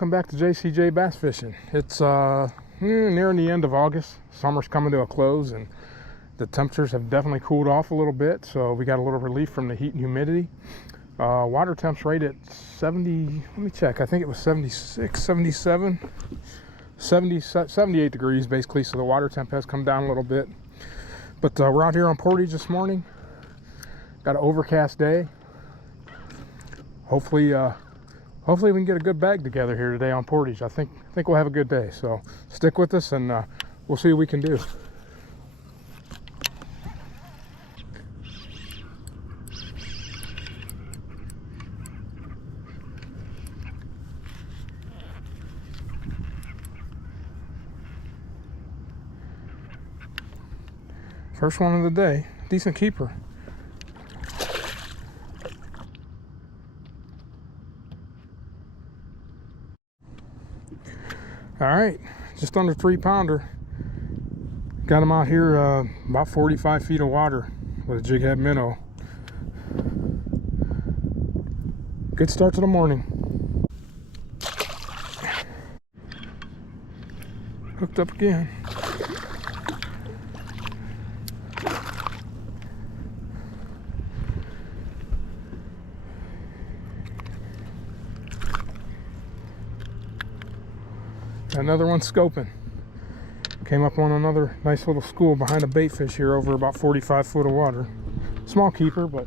welcome back to JCJ Bass Fishing. It's nearing the end of August. Summer's coming to a close and the temperatures have definitely cooled off a little bit, so we got a little relief from the heat and humidity. Water temp's right at 70, let me check, I think it was 76, 77, 78 degrees basically, so the water temp has come down a little bit. But we're out here on Portage this morning. Got an overcast day. Hopefully we can get a good bag together here today on Portage. I think we'll have a good day. So stick with us and we'll see what we can do. First one of the day, decent keeper. All right, just under 3-pounder. Got him out here about 45 feet of water with a jig head minnow. Good start to the morning. Hooked up again. Another one scoping. Came up on another nice little school behind a bait fish here over about 45 foot of water. Small keeper, but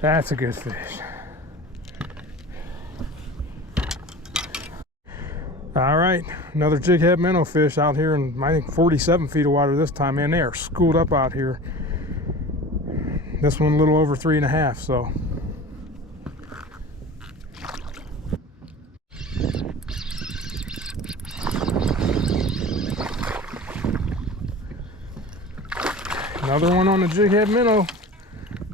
that's a good fish. All right, another jig head minnow fish out here in, I think, 47 feet of water this time. Man, they are schooled up out here. This one a little over 3.5, so. Another one on the jig head minnow.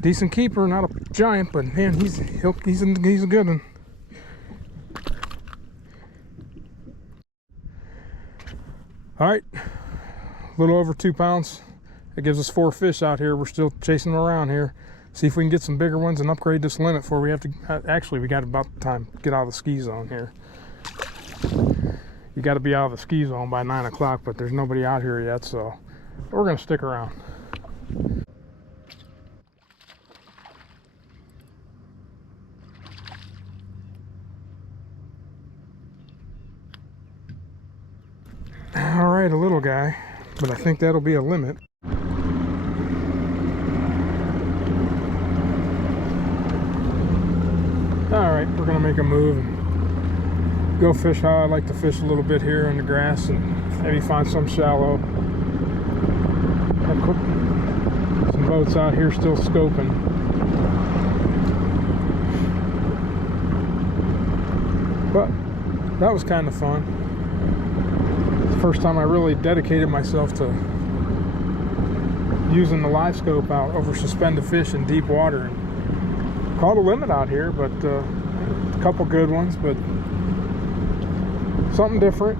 Decent keeper, not a giant, but man, he's a good one. All right, a little over 2 pounds. That gives us 4 fish out here. We're still chasing them around here. See if we can get some bigger ones and upgrade this limit before we have to. Actually, we got about time to get out of the ski zone here. You got to be out of the ski zone by 9 o'clock, but there's nobody out here yet, so we're gonna stick around. All right, a little guy, but I think that'll be a limit. All right, we're gonna make a move and go fish how I like to fish a little bit here in the grass and maybe find some shallow. Some boats out here still scoping. But that was kind of fun. First time I really dedicated myself to using the live scope out over suspended fish in deep water. And caught a limit out here, but a couple good ones, but something different.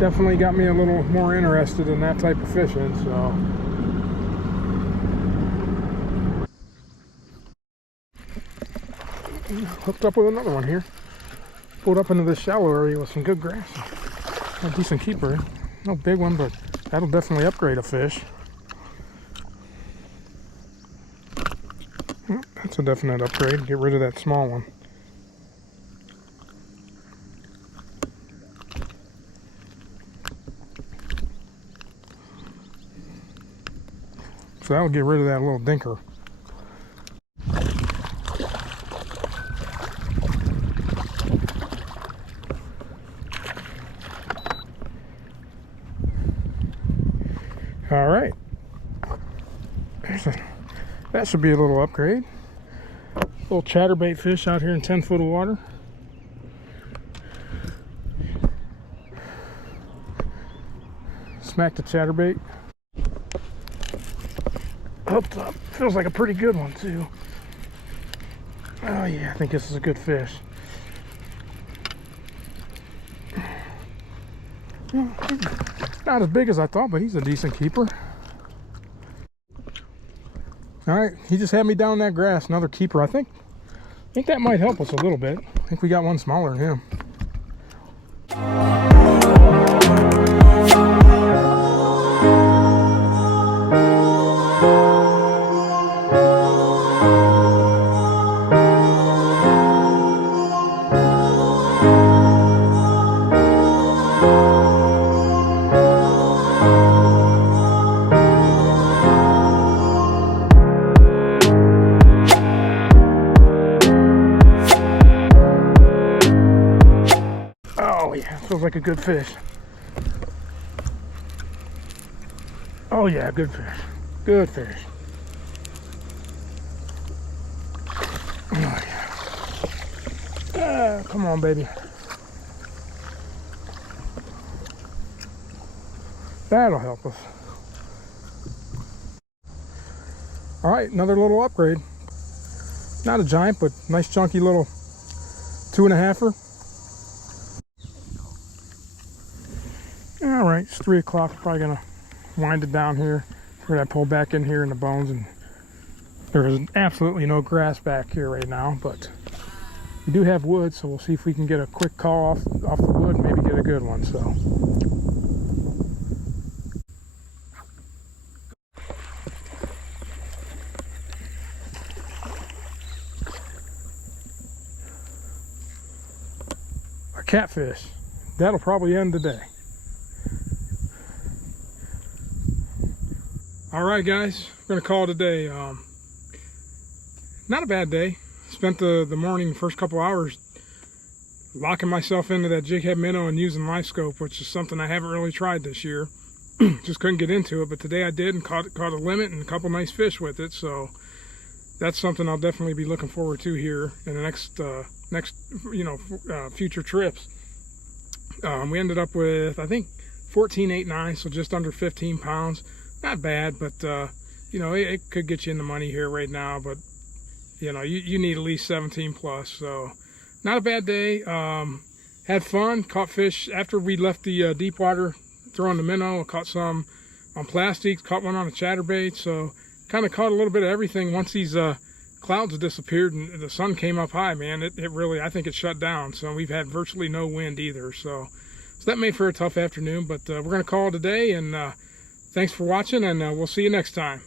Definitely got me a little more interested in that type of fishing. So hooked up with another one here. Pulled up into this shallow area with some good grass. A decent keeper. No big one, but that'll definitely upgrade a fish. Oh, that's a definite upgrade. Get rid of that small one. So that'll get rid of that little dinker. All right, that should be a little upgrade. Little chatterbait fish out here in 10 foot of water. Smack the chatterbait. Hooked up. Feels like a pretty good one too. Oh yeah, I think this is a good fish. Not as big as I thought, but he's a decent keeper. All right, he just had me down that grass. Another keeper. I think that might help us a little bit. I think we got one smaller than him. Oh yeah, feels like a good fish. Oh yeah, good fish. Good fish. Oh yeah. Come on, baby. That'll help us. All right, another little upgrade. Not a giant, but nice chunky little 2.5-er. All right, it's 3 o'clock. Probably gonna wind it down here. Where I pull back in here in the bones, and there is absolutely no grass back here right now, but we do have wood, so we'll see if we can get a quick call off the wood and maybe get a good one. So a catfish. That'll probably end the day. All right, guys, we're gonna call it a day. Not a bad day. Spent the morning, first couple hours, locking myself into that jig head minnow and using live scope, which is something I haven't really tried this year. Just couldn't get into it, but today I did and caught a limit and a couple nice fish with it. So that's something I'll definitely be looking forward to here in the next future trips. We ended up with, I think, 14.89, so just under 15 pounds. Not bad, but it could get you in the money here right now, but you need at least 17 plus, so not a bad day. Had fun, caught fish after we left the deep water throwing the minnow. I caught some on plastics, caught one on a chatterbait, so kind of caught a little bit of everything. Once these clouds disappeared and the sun came up high, man, it really, I think it shut down. So we've had virtually no wind either, so that made for a tough afternoon, but we're gonna call it a day, and thanks for watching, and we'll see you next time.